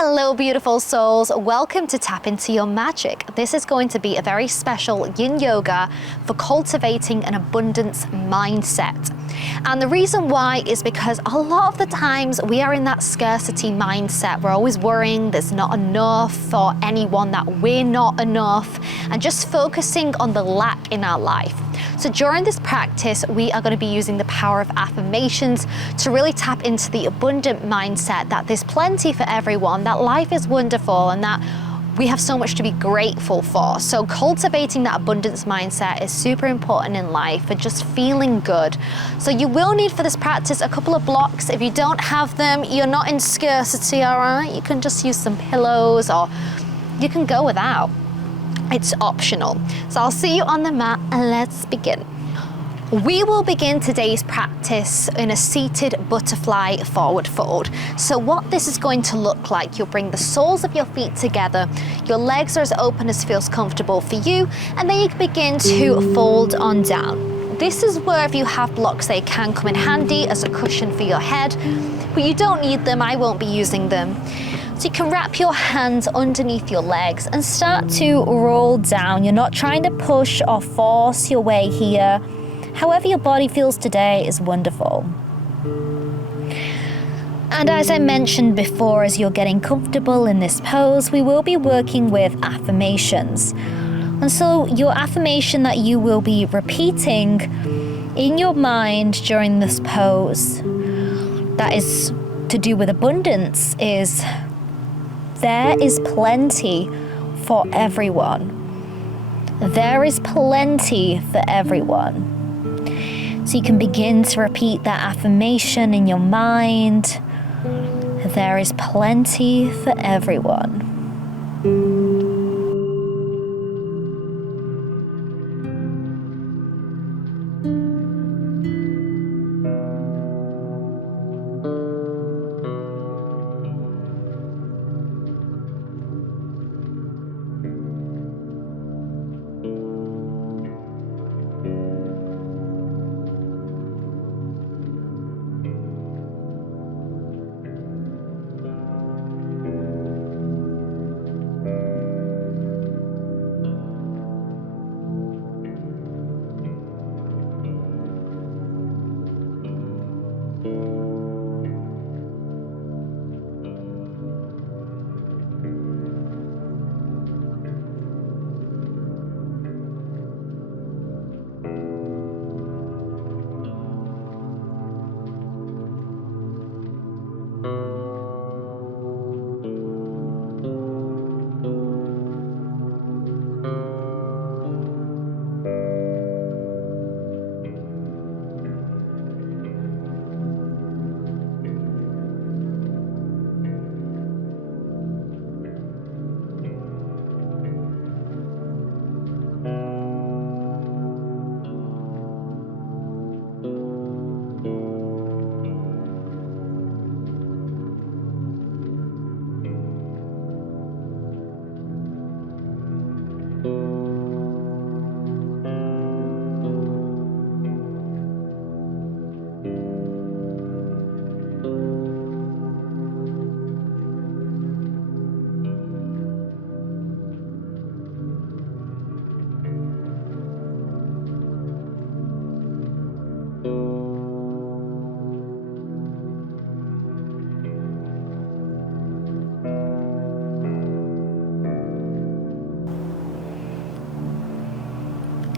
Hello beautiful souls, welcome to Tap Into Your Magic. This is going to be a very special yin yoga for cultivating an abundance mindset. And the reason why is because a lot of the times we are in that scarcity mindset. We're always worrying there's not enough for anyone, that we're not enough, and just focusing on the lack in our life. So during this practice, we are going to be using the power of affirmations to really tap into the abundant mindset that there's plenty for everyone, that life is wonderful, and that we have so much to be grateful for. So cultivating that abundance mindset is super important in life for just feeling good. So you will need for this practice a couple of blocks. If you don't have them, you're not in scarcity, all right? You can just use some pillows or you can go without. It's optional. So I'll see you on the mat and let's begin. We will begin today's practice in a seated butterfly forward fold. So what this is going to look like, you'll bring the soles of your feet together, your legs are as open as feels comfortable for you, and then you can begin to fold on down. This is where if you have blocks, they can come in handy as a cushion for your head, but you don't need them, I won't be using them. So you can wrap your hands underneath your legs and start to roll down. You're not trying to push or force your way here. However your body feels today is wonderful. And as I mentioned before, as you're getting comfortable in this pose, we will be working with affirmations. And so your affirmation that you will be repeating in your mind during this pose that is to do with abundance is, there is plenty for everyone. There is plenty for everyone. So you can begin to repeat that affirmation in your mind. There is plenty for everyone.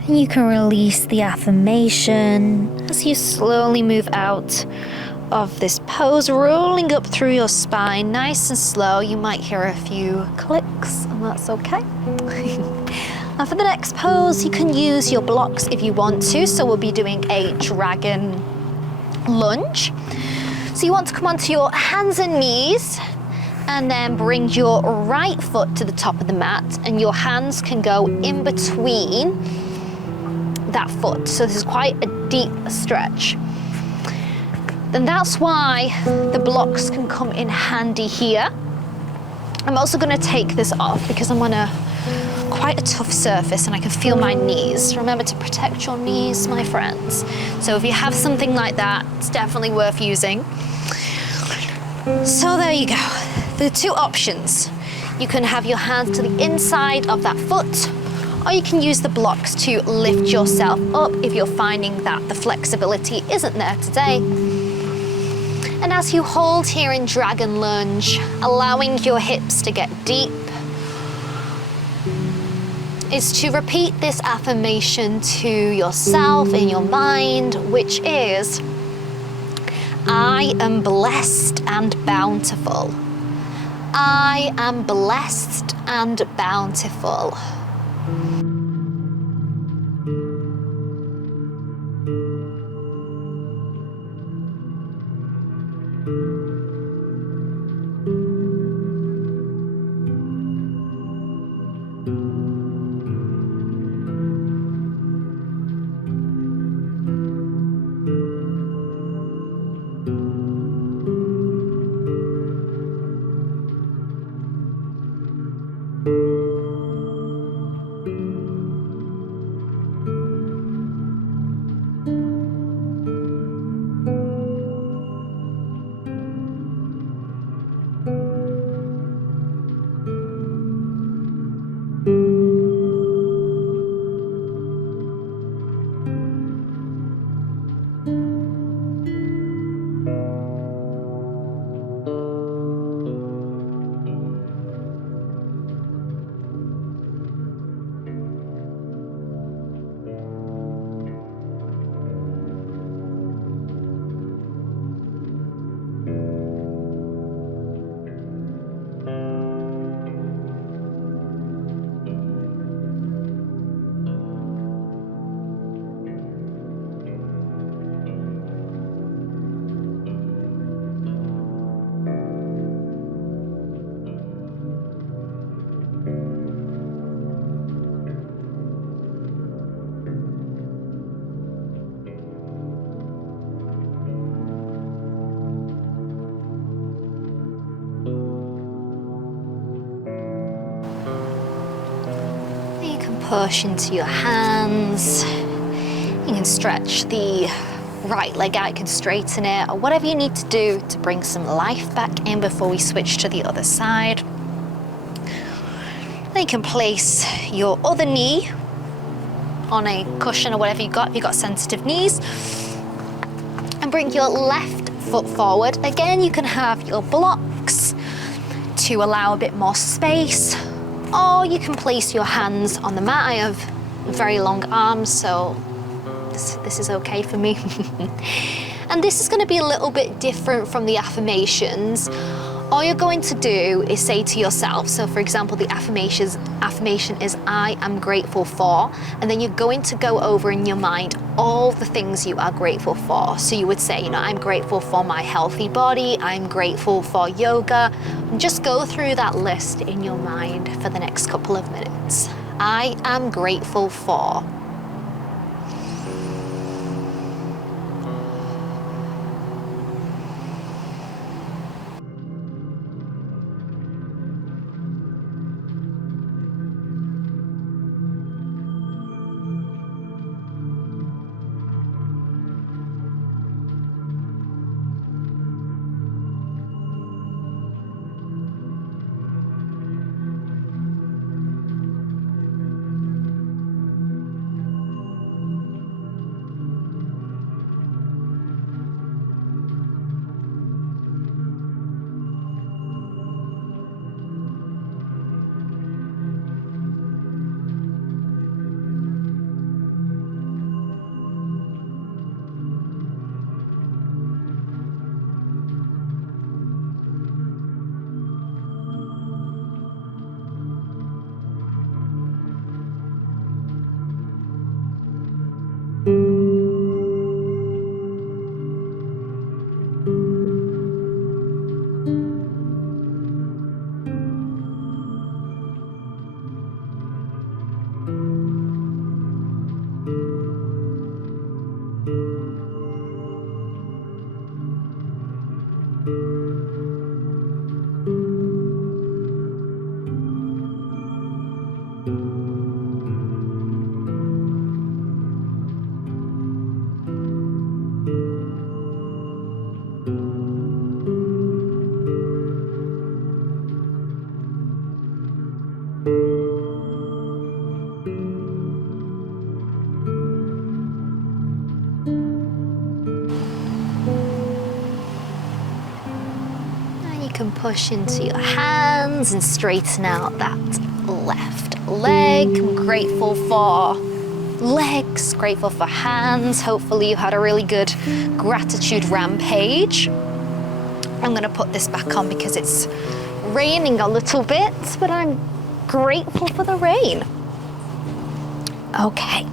And you can release the affirmation as you slowly move out of this pose, rolling up through your spine, nice and slow. You might hear a few clicks, and that's okay. And for the next pose, you can use your blocks if you want to. So we'll be doing a dragon lunge. So you want to come onto your hands and knees, and then bring your right foot to the top of the mat, and your hands can go in between that foot. So this is quite a deep stretch. Then that's why the blocks can come in handy here. I'm also going to take this off because I'm on quite a tough surface and I can feel my knees. Remember to protect your knees, my friends. So if you have something like that, it's definitely worth using. So there you go. There are two options. You can have your hands to the inside of that foot, or you can use the blocks to lift yourself up if you're finding that the flexibility isn't there today. And as you hold here in dragon lunge, allowing your hips to get deep, is to repeat this affirmation to yourself in your mind, which is, I am blessed and bountiful. I am blessed and bountiful. Push into your hands. You can stretch the right leg out, you can straighten it, or whatever you need to do to bring some life back in before we switch to the other side. Then you can place your other knee on a cushion or whatever you got, if you've got sensitive knees, and bring your left foot forward. Again, you can have your blocks to allow a bit more space, or you can place your hands on the mat. I have very long arms, so this is okay for me. And this is going to be a little bit different from the affirmations. All you're going to do is say to yourself, so for example, the affirmation is I am grateful for, and then you're going to go over in your mind all the things you are grateful for. So you would say, I'm grateful for my healthy body, I'm grateful for yoga, and just go through that list in your mind for the next couple of minutes. I am grateful for. push into your hands and straighten out that left leg. I'm grateful for legs, grateful for hands. Hopefully you had a really good gratitude rampage. I'm gonna put this back on because it's raining a little bit, but I'm grateful for the rain. Okay.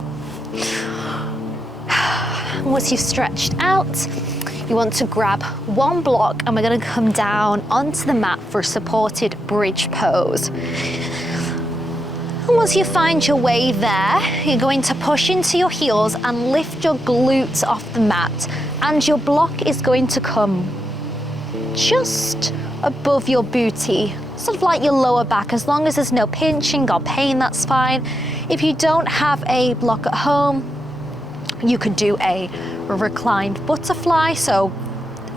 Once you've stretched out, you want to grab one block and we're going to come down onto the mat for a supported bridge pose. And once you find your way there, you're going to push into your heels and lift your glutes off the mat, and your block is going to come just above your booty, sort of like your lower back. As long as there's no pinching or pain, that's fine. If you don't have a block at home, you could do a reclined butterfly, so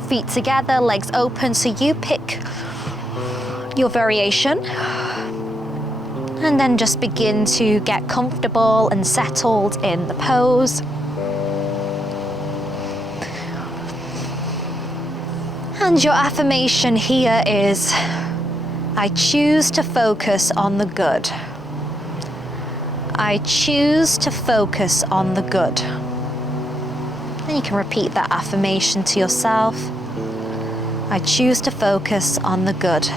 feet together, legs open, so you pick your variation. And then just begin to get comfortable and settled in the pose. And your affirmation here is, I choose to focus on the good. I choose to focus on the good. And you can repeat that affirmation to yourself. I choose to focus on the good.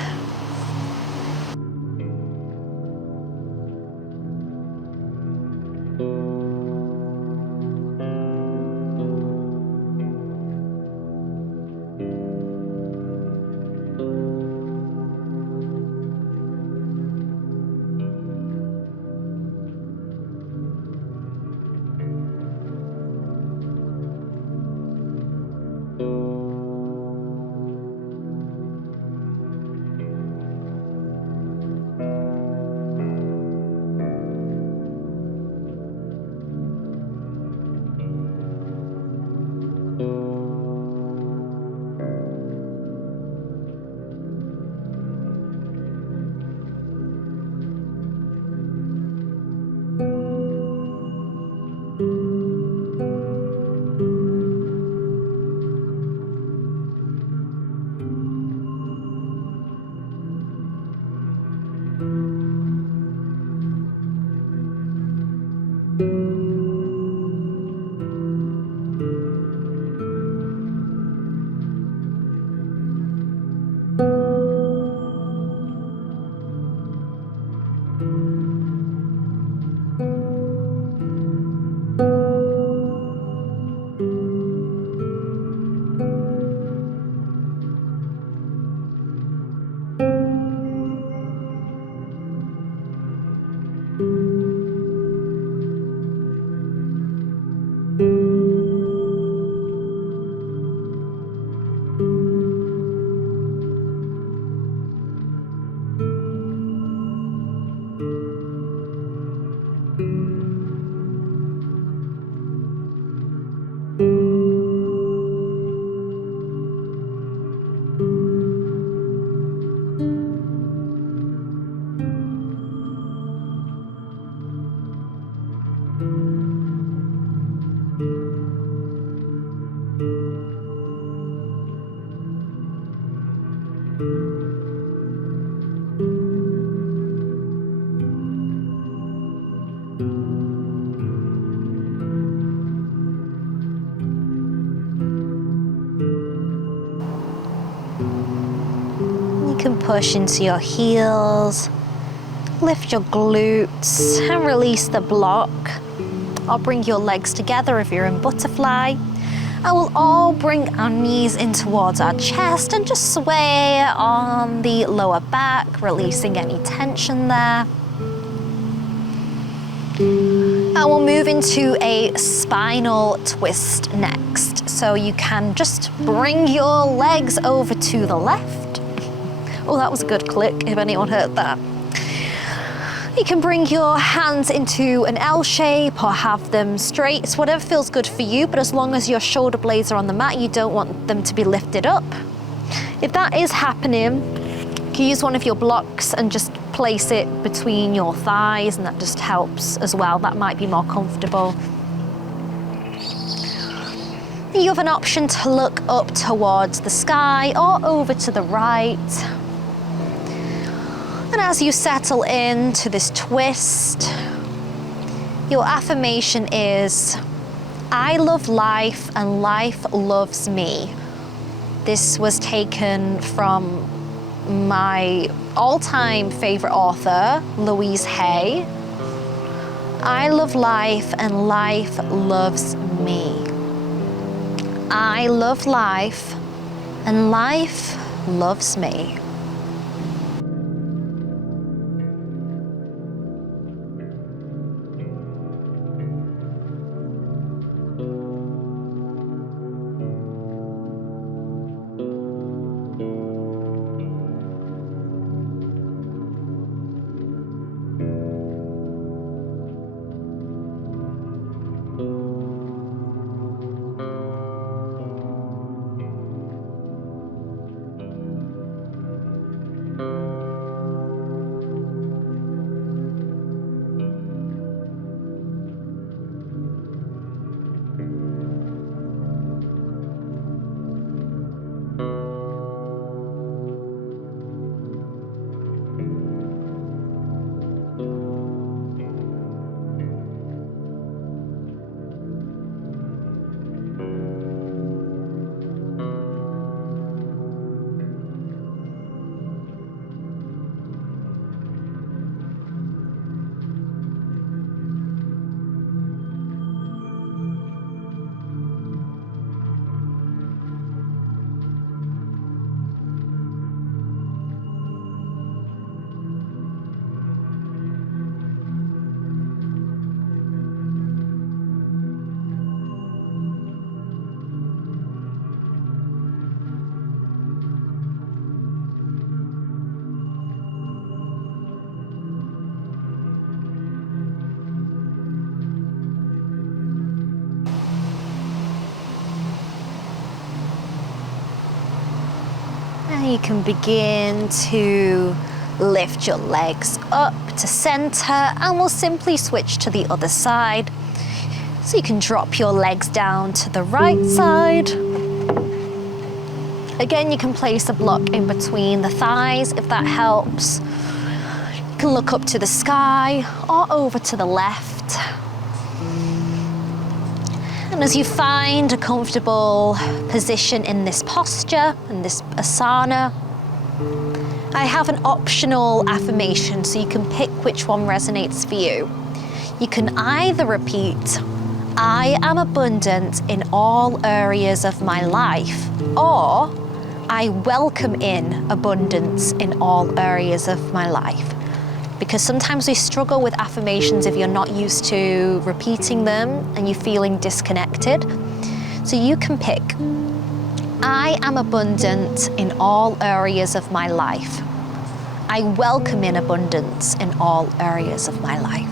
Push into your heels, lift your glutes and release the block. Or bring your legs together if you're in butterfly. And we'll all bring our knees in towards our chest and just sway on the lower back, releasing any tension there. And we'll move into a spinal twist next. So you can just bring your legs over to the left. Oh, that was a good click, if anyone heard that. You can bring your hands into an L shape or have them straight. It's whatever feels good for you, but as long as your shoulder blades are on the mat, you don't want them to be lifted up. If that is happening, you can use one of your blocks and just place it between your thighs, and that just helps as well. That might be more comfortable. You have an option to look up towards the sky or over to the right. And as you settle into this twist, your affirmation is, I love life and life loves me. This was taken from my all-time favorite author, Louise Hay. I love life and life loves me. I love life and life loves me. And you can begin to lift your legs up to center, and we'll simply switch to the other side. So you can drop your legs down to the right side. Again, you can place a block in between the thighs if that helps. You can look up to the sky or over to the left. And as you find a comfortable position in this posture, in this asana, I have an optional affirmation, so you can pick which one resonates for you. You can either repeat, I am abundant in all areas of my life, or I welcome in abundance in all areas of my life. Because sometimes we struggle with affirmations if you're not used to repeating them and you're feeling disconnected. So you can pick, I am abundant in all areas of my life. I welcome in abundance in all areas of my life.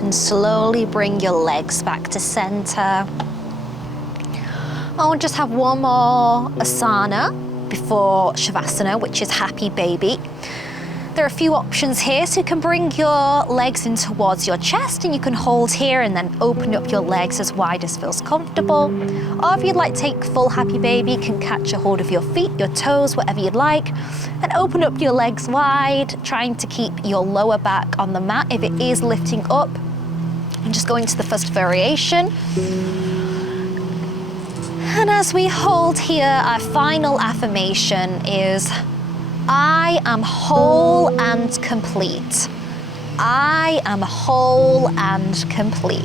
can slowly bring your legs back to center. I'll just have one more asana before Shavasana, which is Happy Baby. There are a few options here, so you can bring your legs in towards your chest and you can hold here and then open up your legs as wide as feels comfortable. Or if you'd like to take full Happy Baby, you can catch a hold of your feet, your toes, whatever you'd like, and open up your legs wide, trying to keep your lower back on the mat if it is lifting up. And just going to the first variation. And as we hold here, our final affirmation is, I am whole and complete. I am whole and complete.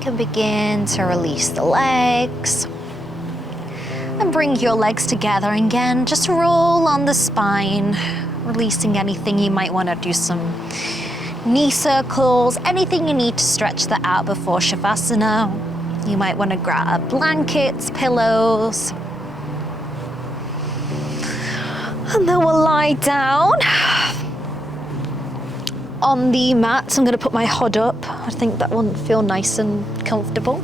Can begin to release the legs and bring your legs together again. Just roll on the spine, releasing anything. You might want to do some knee circles, anything you need to stretch that out before Shavasana. You might want to grab blankets, pillows, and then we'll lie down on the mat. So I'm going to put my hood up. I think that will feel nice and comfortable.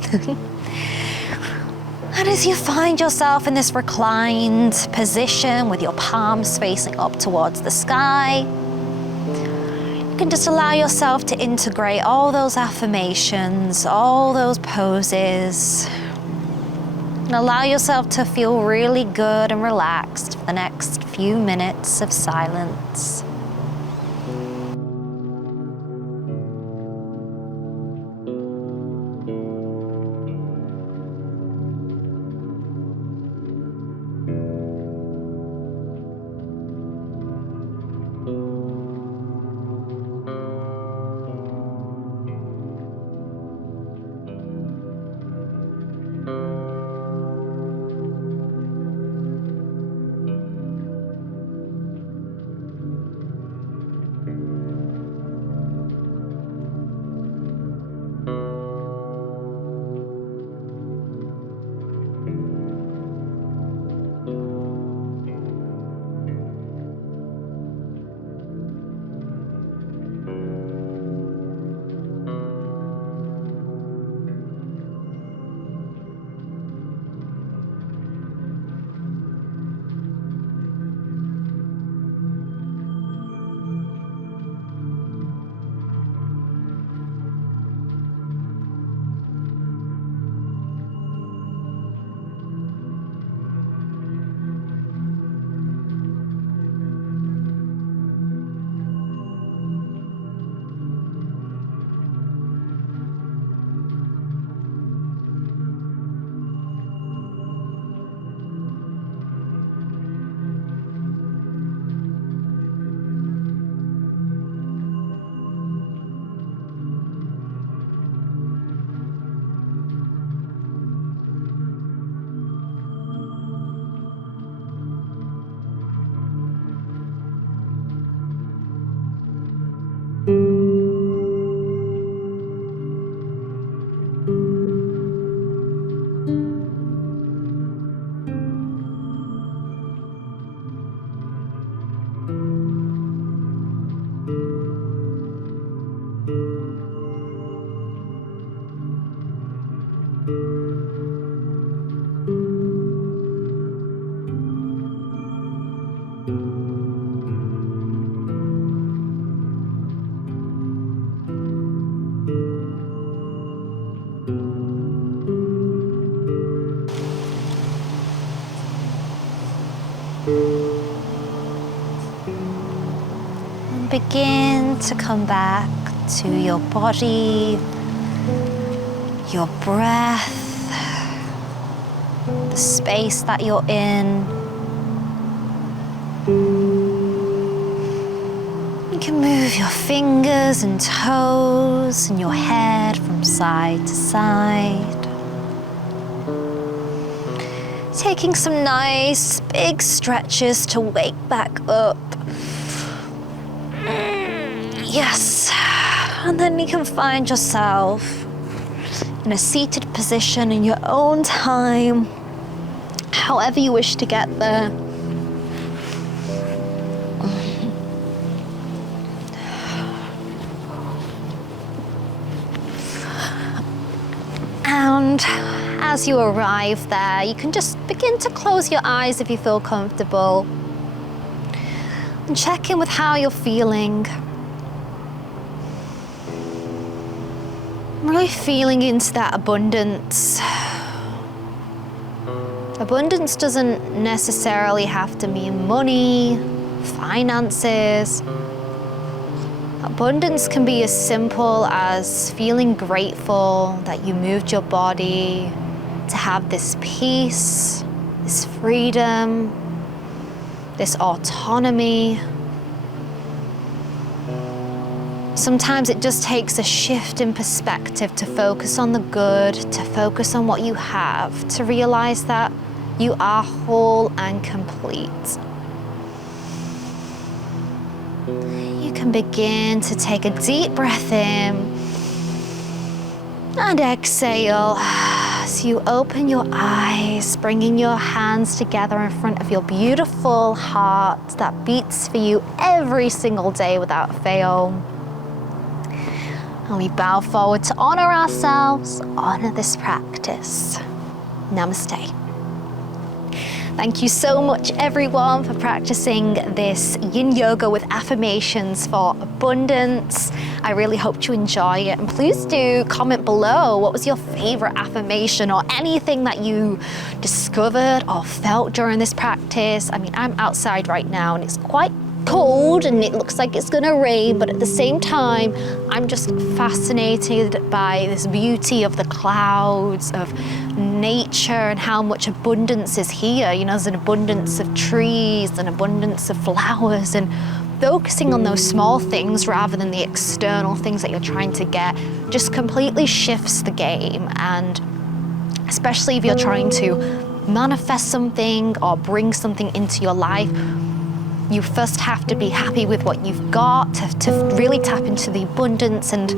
And as you find yourself in this reclined position with your palms facing up towards the sky, you can just allow yourself to integrate all those affirmations, all those poses, and allow yourself to feel really good and relaxed for the next few minutes of silence. begin to come back to your body, your breath, the space that you're in. You can move your fingers and toes and your head from side to side. Taking some nice big stretches to wake back up. Yes. And then you can find yourself in a seated position in your own time, however you wish to get there. And as you arrive there, you can just begin to close your eyes if you feel comfortable. And check in with how you're feeling. Really feeling into that abundance. Abundance doesn't necessarily have to mean money, finances. Abundance can be as simple as feeling grateful that you moved your body to have this peace, this freedom, this autonomy. Sometimes it just takes a shift in perspective to focus on the good, to focus on what you have, to realize that you are whole and complete. You can begin to take a deep breath in and exhale as you open your eyes, bringing your hands together in front of your beautiful heart that beats for you every single day without fail. And we bow forward to honor ourselves, honor this practice. Namaste. Thank you so much, everyone, for practicing this yin yoga with affirmations for abundance. I really hope you enjoy it. And please do comment below what was your favorite affirmation or anything that you discovered or felt during this practice. I mean, I'm outside right now and it's quite cold and it looks like it's gonna rain, but at the same time, I'm just fascinated by this beauty of the clouds, of nature, and how much abundance is here. You know, there's an abundance of trees, an abundance of flowers, and focusing on those small things rather than the external things that you're trying to get just completely shifts the game. And especially if you're trying to manifest something or bring something into your life, you first have to be happy with what you've got to really tap into the abundance. And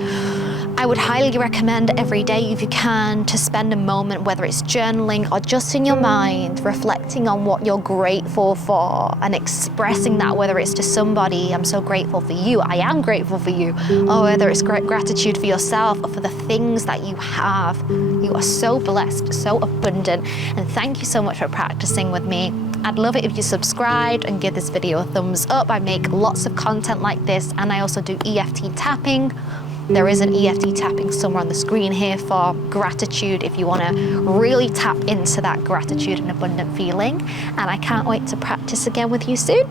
I would highly recommend every day, if you can, to spend a moment, whether it's journaling or just in your mind, reflecting on what you're grateful for and expressing that, whether it's to somebody, I'm so grateful for you, I am grateful for you, or whether it's gratitude for yourself or for the things that you have. You are so blessed, so abundant, and thank you so much for practicing with me. I'd love it if you subscribed and give this video a thumbs up. I make lots of content like this, and I also do EFT tapping. There is an EFT tapping somewhere on the screen here for gratitude if you want to really tap into that gratitude and abundant feeling. And I can't wait to practice again with you soon.